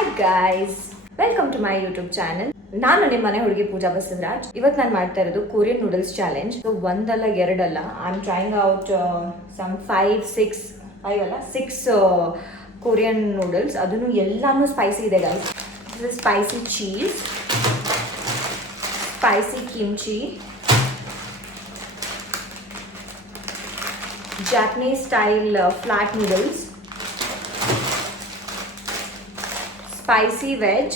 Hi guys, welcome to my YouTube channel. ನಾನು ನಿಮ್ಮ ಮನೆ ಹುಡುಗಿ ಪೂಜಾ ಬಸವರಾಜ್. ಇವತ್ತು ನಾನು ಮಾಡ್ತಾ ಇರೋದು ಕೊರಿಯನ್ ನೂಡಲ್ಸ್ ಚಾಲೆಂಜ್. ಒಂದಲ್ಲ ಎರಡಲ್ಲ, I am trying out some 6 Korean noodles. ಅದನ್ನು ಎಲ್ಲಾನು ಸ್ಪೈಸಿ ಇದೆ guys. Spicy cheese, spicy kimchi, Japanese style flat noodles, spicy veg,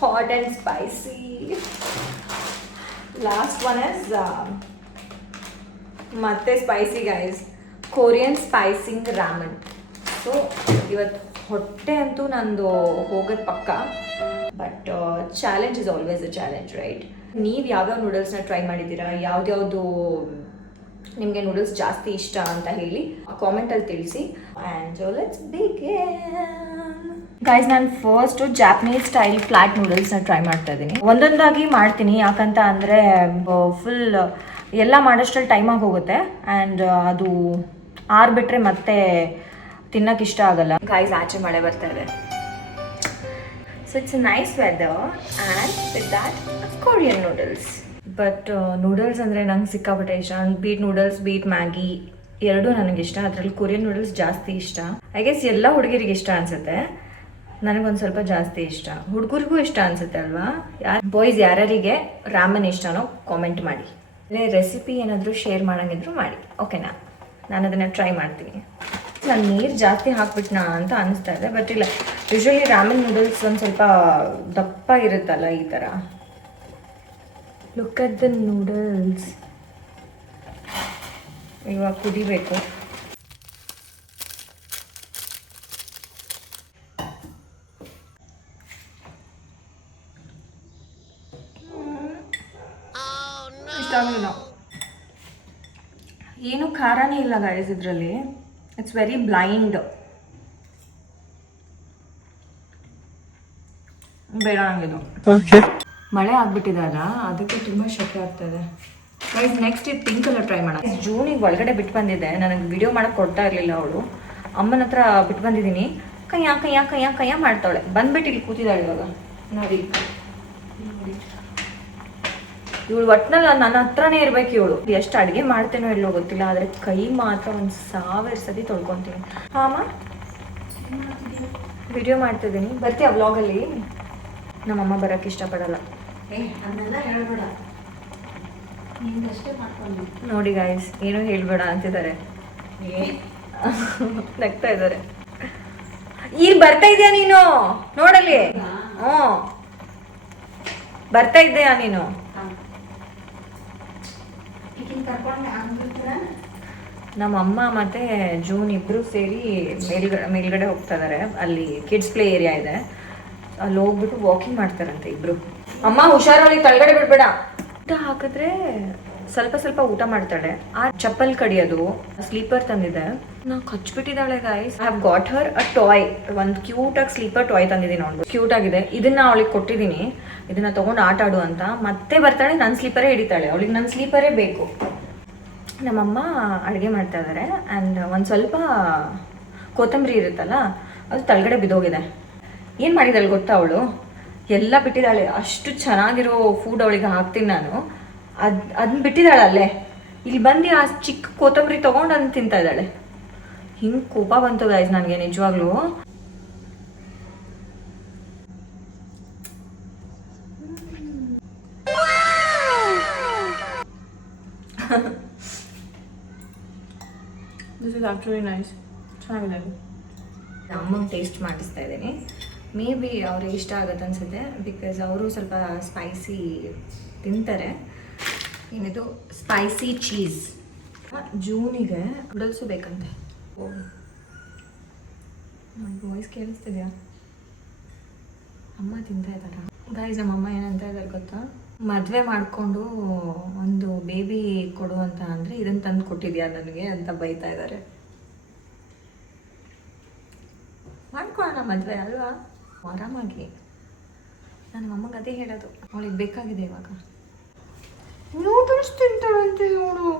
hot and spicy. Last one is matte spicy guys, Korean spicing ramen. So ಇವತ್ತು ಹೊಟ್ಟೆ ಅಂತೂ ನಂದು ಹೋಗೋದು ಪಕ್ಕ, but challenge is always a challenge, right? ನೀವು ಯಾವ್ಯಾವ ನೂಡಲ್ಸ್ನ try ಮಾಡಿದ್ದೀರಾ, ಯಾವ್ದ್ಯಾವುದು ನಿಮಗೆ ನೂಡಲ್ಸ್ ಜಾಸ್ತಿ ಇಷ್ಟ ಅಂತ ಹೇಳಿ ಕಾಮೆಂಟಲ್ಲಿ ತಿಳಿಸಿ. And let's begin. ಗೈಸ್, ನಾನು ಫಸ್ಟು ಜಾಪನೀಸ್ ಸ್ಟೈಲ್ ಫ್ಲಾಟ್ ನೂಡಲ್ಸ್ನ ಟ್ರೈ ಮಾಡ್ತಾ ಇದ್ದೀನಿ. ಒಂದೊಂದಾಗಿ ಮಾಡ್ತೀನಿ, ಯಾಕಂತ ಅಂದರೆ ಫುಲ್ ಎಲ್ಲ ಮಾಡೋಷ್ಟರಲ್ಲಿ ಟೈಮಾಗಿ ಹೋಗುತ್ತೆ ಆ್ಯಂಡ್ ಅದು ಆರ್ಬಿಟ್ರೆ ಮತ್ತೆ ತಿನ್ನೋಕೆ ಇಷ್ಟ ಆಗಲ್ಲ. ಗೈಸ್, ಆಚೆ ಮಳೆ ಬರ್ತಾ ಇದೆ. So it's a nice weather and with that Korean noodles. But noodles ಅಂದರೆ ನಂಗೆ ಸಿಕ್ಕಾಪಟ್ಟೆ ಇಷ್ಟ. ಬೀಟ್ ನೂಡಲ್ಸ್, ಬೀಟ್ ಮ್ಯಾಗಿ ಎರಡೂ ನನಗಿಷ್ಟ. ಅದರಲ್ಲಿ ಕೊರಿಯನ್ ನೂಡಲ್ಸ್ ಜಾಸ್ತಿ ಇಷ್ಟ. ಐ ಗೆಸ್ ಎಲ್ಲ ಹುಡುಗರಿಗೆ ಇಷ್ಟ ಅನಿಸುತ್ತೆ, ನನಗೊಂದು ಸ್ವಲ್ಪ ಜಾಸ್ತಿ ಇಷ್ಟ. ಹುಡುಗರಿಗೂ ಇಷ್ಟ ಅನಿಸುತ್ತೆ ಅಲ್ವಾ? ಬಾಯ್ಸ್ ಯಾರ್ಯಾರಿಗೆ ರಾಮನ್ ಇಷ್ಟನೋ ಕಾಮೆಂಟ್ ಮಾಡಿ. ರೆಸಿಪಿ ಏನಾದರೂ ಶೇರ್ ಮಾಡೋಂಗಿದ್ರು ಮಾಡಿ, ಓಕೆನಾ? ನಾನು ಅದನ್ನು ಟ್ರೈ ಮಾಡ್ತೀನಿ. ನಾನು ನೀರು ಜಾಸ್ತಿ ಹಾಕ್ಬಿಟ್ನಾ ಅಂತ ಅನಿಸ್ತಾ ಇದೆ, ಬಟ್ ಇಲ್ಲ. ಯೂಶ್ವಲಿ ರಾಮನ್ ನೂಡಲ್ಸ್ ಒಂದು ಸ್ವಲ್ಪ ದಪ್ಪ ಇರುತ್ತಲ್ಲ, ಈ ಥರ. Look at the noodles. ಇವಾಗ ಕುದಿಬೇಕು. ಇಷ್ಟ ಆಗಲಿಲ್ಲ. ಏನು ಖಾರನೇ ಇಲ್ಲ ಗೈಸ್ ಇದರಲ್ಲಿ. It's very blind. ಬೇಡ ನಂಗಿದು. ಮಳೆ ಆಗ್ಬಿಟ್ಟಿದಲ್ಲ, ಅದಕ್ಕೆ ತುಂಬ ಶೆಕೆ ಆಗ್ತದೆ. ಗೈಸ್, ನೆಕ್ಸ್ಟ್ ಇದು ಪಿಂಕ್ ಕಲರ್ ಟ್ರೈ ಮಾಡೋಣ. ಜೂನಿಗೆ ಒಳಗಡೆ ಬಿಟ್ಟು ಬಂದಿದ್ದೆ, ನನಗೆ ವಿಡಿಯೋ ಮಾಡೋಕ್ಕೆ ಕೊಡ್ತಾ ಇರಲಿಲ್ಲ ಅವಳು. ಅಮ್ಮನ ಹತ್ರ ಬಿಟ್ಟು ಬಂದಿದ್ದೀನಿ. ಕೈಯ ಮಾಡ್ತಾವಳೆ. ಬಂದ್ಬಿಟ್ಟು ಇಲ್ಲಿ ಕೂತಿದ್ದಾಳೆ ಇವಾಗ ನೋಡಿ. ಇವಳು ಒಟ್ಟಿನಲ್ಲ ನನ್ನ ಹತ್ರನೇ ಇರ್ಬೇಕು ಇವಳು. ಎಷ್ಟು ಅಡುಗೆ ಮಾಡ್ತೇನೋ ಎಲ್ಲೋ ಗೊತ್ತಿಲ್ಲ, ಆದರೆ ಕೈ ಮಾತ್ರ 1000 ಸತಿ ತೊಳ್ಕೊತೀನಿ. ಹಾಮ, ವಿಡಿಯೋ ಮಾಡ್ತಿದ್ದೀನಿ. ಬರ್ತೀಯ ವ್ಲಾಗಲ್ಲಿ? ನಮ್ಮಮ್ಮ ಬರೋಕ್ಕೆ ಇಷ್ಟಪಡಲ್ಲ. ನೋಡಿ ಗಾಯ್ಸ್, ಏನೂ ಹೇಳ್ಬೇಡ ಅಂತಿದ್ದಾರೆ. ನಗ್ತಾ ಇದ್ದಾರೆ. ಈಗ ಬರ್ತಾ ಇದೆಯಾ ನೀನು? ನೋಡಲಿ. ಹ್ಞೂ, ಬರ್ತಾ ಇದ್ದೀಯಾ ನೀನು? ನಮ್ಮಮ್ಮ ಮತ್ತು ಜೂನ್ ಇಬ್ಬರು ಸೇರಿ ಮೇಲ್ಗಡೆ ಹೋಗ್ತಾ ಇದ್ದಾರೆ. ಅಲ್ಲಿ ಕಿಡ್ಸ್ ಪ್ಲೇ ಏರಿಯಾ ಇದೆ, ಅಲ್ಲಿ ಹೋಗ್ಬಿಟ್ಟು ವಾಕಿಂಗ್ ಮಾಡ್ತಾರಂತೆ ಇಬ್ರು. ಅಮ್ಮ ಹುಷಾರಲ್ಲಿ, ಕೆಳಗಡೆ ಬಿಡ್ಬೇಡ. ಊಟ ಹಾಕಿದ್ರೆ ಸ್ವಲ್ಪ ಊಟ ಮಾಡ್ತಾಳೆ. ಆ ಚಪ್ಪಲ್ ಕಡಿಯೋದು, ಸ್ಲೀಪರ್ ತಂದಿದೆ. ನಾ ಕಚ್ಬಿಟ್ಟಿದ್ದಾಳೆ guys. I have got her a toy. ಒಂದು ಕ್ಯೂಟಾಗಿ ಸ್ಲೀಪರ್ ಟಾಯ್ ತಂದಿದ್ದೀನಿ ಅವಳು. ಕ್ಯೂಟ್ ಆಗಿದೆ. ಇದನ್ನ ಅವಳಿಗೆ ಕೊಟ್ಟಿದ್ದೀನಿ, ಇದನ್ನ ತೊಗೊಂಡು ಆಟ ಆಡು ಅಂತ. ಮತ್ತೆ ಬರ್ತಾಳೆ, ನನ್ನ ಸ್ಲೀಪರೇ ಹಿಡಿತಾಳೆ. ಅವಳಿಗೆ ನನ್ನ ಸ್ಲೀಪರೇ ಬೇಕು. ನಮ್ಮಮ್ಮ ಅಡುಗೆ ಮಾಡ್ತಾ ಇದ್ದಾರೆ ಆ್ಯಂಡ್ ಒಂದು ಸ್ವಲ್ಪ ಕೊತ್ತಂಬರಿ ಇರುತ್ತಲ್ಲ, ಅದು ತಳಗಡೆ ಬಿದ್ದೋಗಿದೆ. ಏನು ಮಾಡಿದಾಳೆ ಗೊತ್ತಾ ಅವಳು? ಎಲ್ಲ ಬಿಟ್ಟಿದ್ದಾಳೆ. ಅಷ್ಟು ಚೆನ್ನಾಗಿರೋ ಫುಡ್ ಅವಳಿಗೆ ಹಾಕ್ತೀನಿ ನಾನು. ಅದನ್ನ ಬಿಟ್ಟಿದ್ದಾಳೆ ಅಲ್ಲೇ. ಇಲ್ಲಿ ಬಂದು ಆ ಚಿಕ್ಕ ಕೊತ್ತಂಬರಿ ತೊಗೊಂಡು ಅದನ್ನ ತಿಂತಾ ಇದ್ದಾಳೆ. ಹಿಂಗೆ ಕೋಪ ಬಂತು ಗೈಸ್ ನನಗೆ ನಿಜವಾಗ್ಲೂ. This is actually nice. ಚೆನ್ನಾಗಿದೆ. ಅಮ್ಮಂಗೆ ಟೇಸ್ಟ್ ಮಾಡಿಸ್ತಾ ಇದ್ದೀನಿ. ಮೇ ಬಿ ಅವ್ರಿಗೆ ಇಷ್ಟ ಆಗುತ್ತೆ ಅನ್ಸುತ್ತೆ, ಬಿಕಾಸ್ ಅವರು ಸ್ವಲ್ಪ ಸ್ಪೈಸಿ ತಿಂತಾರೆ. ಏನಿದು ಸ್ಪೈಸಿ ಚೀಸ್. ಜೂನಿಗೆ ನೂಡಲ್ಸು ಬೇಕಂತೆ. ವಾಯ್ಸ್ ಕೇಳಿಸ್ತಿದ್ಯಾ? ಅಮ್ಮ ತಿಂತಾ ಇದ್ದಾರ ಗೈಸ್. ನಮ್ಮಮ್ಮ ಏನಂತ ಇದ್ದಾರೆ ಗೊತ್ತಾ? ಮದುವೆ ಮಾಡಿಕೊಂಡು ಒಂದು ಬೇಬಿ ಕೊಡು ಅಂತ ಅಂದರೆ ಇದನ್ನು ತಂದು ಕೊಟ್ಟಿದ್ಯಾ ನನಗೆ ಅಂತ ಬೈತಾ ಇದ್ದಾರೆ. ಮಾಡ್ಕೊಳ್ಳೋಣ ಮದುವೆ ಅಲ್ವಾ, ಆರಾಮಾಗಿ. ನನ್ನ ಅಮ್ಮಗೆ ಅದೇ ಹೇಳೋದು, ಅವಳಿಗೆ ಬೇಕಾಗಿದೆ ಇವಾಗ. ನೂಡಲ್ಸ್ ತಿಂತಾಳಂತೆ ಇವಳು.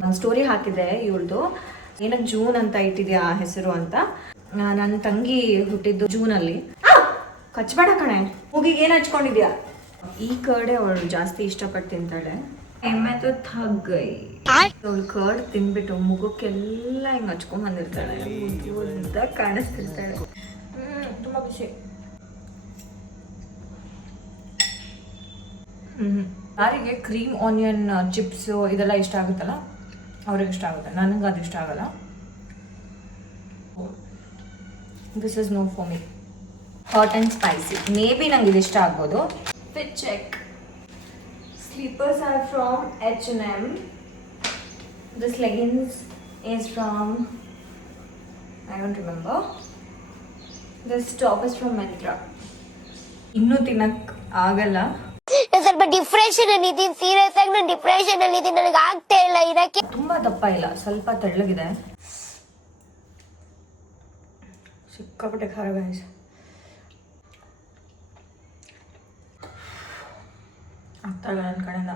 ನಾನು ಸ್ಟೋರಿ ಹಾಕಿದ್ದೆ ಇವಳ್ದು. ಏನಕ್ಕೆ ಜೂನ್ ಅಂತ ಇಟ್ಟಿದ್ಯಾ ಆ ಹೆಸರು ಅಂತ. ನನ್ನ ತಂಗಿ ಹುಟ್ಟಿದ್ದು ಜೂನಲ್ಲಿ. ಕಚ್ಬೇಡ ಕಣೆ, ಮೂಗಿಗೆ ಏನು ಹಚ್ಕೊಂಡಿದ್ಯಾ? ಈ ಕಡೆ ಅವಳು ಜಾಸ್ತಿ ಇಷ್ಟಪಟ್ಟು ತಿಂತಾಳೆ. ಎಮ್ಮೆ ತು ಥಗ್ಗೈ ಅವಳು ಕರ್ಡ್ ತಿನ್ಬಿಟ್ಟು ಮುಖಕ್ಕೆಲ್ಲ ಹಿಂಗೆ ಹಚ್ಕೊಂಡ್ ಬಂದಿರ್ತಾಳೆ, ಉದ್ದ ಕಾಣಿಸ್ತಿರ್ತಾಳೆ. ತುಂಬ ಖುಷಿ. ಯಾರಿಗೆ ಕ್ರೀಮ್ ಆನಿಯನ್ ಚಿಪ್ಸ್ ಇದೆಲ್ಲ ಇಷ್ಟ ಆಗುತ್ತಲ್ಲ ಅವ್ರಿಗೆ ಇಷ್ಟ ಆಗುತ್ತೆ, ನನಗೆ ಅದು ಇಷ್ಟ ಆಗಲ್ಲ. This is no for me. Hot and spicy maybe ನಂಗೆ ಇದು ಇಷ್ಟ ಆಗ್ಬೋದು. Fit check. Sleepers are from H&M. This leggings is from, I don't remember. This top is from Myntra. ಇನ್ನೂ ತಿನ್ನಕ್ಕೆ ಆಗಲ್ಲ. ಸ್ವಲ್ಪ ಡಿಪ್ರೆಷನ್ ಅಲ್ಲಿ ಇದ್ದೀನಿ, ಸೀರಿಯಸ್ ಆಗಿ ನಾನು ಡಿಪ್ರೆಷನ್ ಅಲ್ಲಿ ಇದ್ದೀನಿ, ನನಗೆ ಆಗ್ತಾ ಇಲ್ಲ ಇರಕ್ಕೆ. ತುಂಬಾ ದಪ್ಪ ಇಲ್ಲ, ಸ್ವಲ್ಪ ತೆಳ್ಳಗಿದೆ. ಸಿಕ್ಕಾಪಟ್ಟೆ ಖಾರ ಗೈಸ್. ಆಗ್ತಾಯಿಲ್ಲ ನನ್ನ ಕಡೆಯಿಂದ.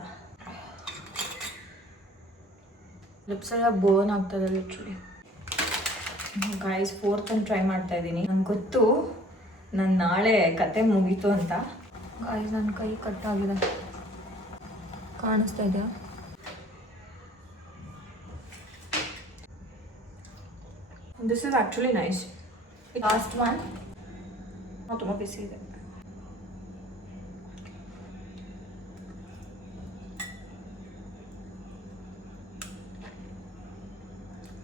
ಲಿಪ್ಸ್ ಎಲ್ಲ ಬೋನ್ ಆಗ್ತದೆ ಲಿಟ್ರಲಿ. ಗೈಸ್ 4th ಒಂದು ಟ್ರೈ ಮಾಡ್ತಾ ಇದ್ದೀನಿ. ನಂಗೆ ಗೊತ್ತು ನನ್ನ ನಾಳೆ ಕತೆ ಮುಗೀತು ಅಂತ. ಗೈಸ್ ನನ್ನ ಕೈ ಕಟ್ಟಾಗಿದೆ, ಕಾಣಿಸ್ತಾ ಇದೆಯಾ? This is actually nice. Last one ತುಂಬ ಬಿಸಿ ಇದೆ.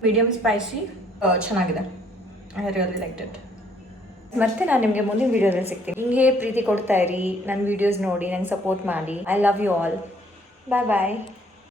ಮೀಡಿಯಮ್ ಸ್ಪೈಸಿ, ಚೆನ್ನಾಗಿದೆ. I really like it. ಮತ್ತೆ ನಾನು ನಿಮಗೆ ಮುಂದಿನ ವೀಡಿಯೋದಲ್ಲಿ ಸಿಗ್ತೀನಿ. ಹಿಂಗೆ ಪ್ರೀತಿ ಕೊಡ್ತಾ ಇರಿ, ನನ್ನ ವೀಡಿಯೋಸ್ ನೋಡಿ, ನಂಗೆ ಸಪೋರ್ಟ್ ಮಾಡಿ. I love you all. Bye bye.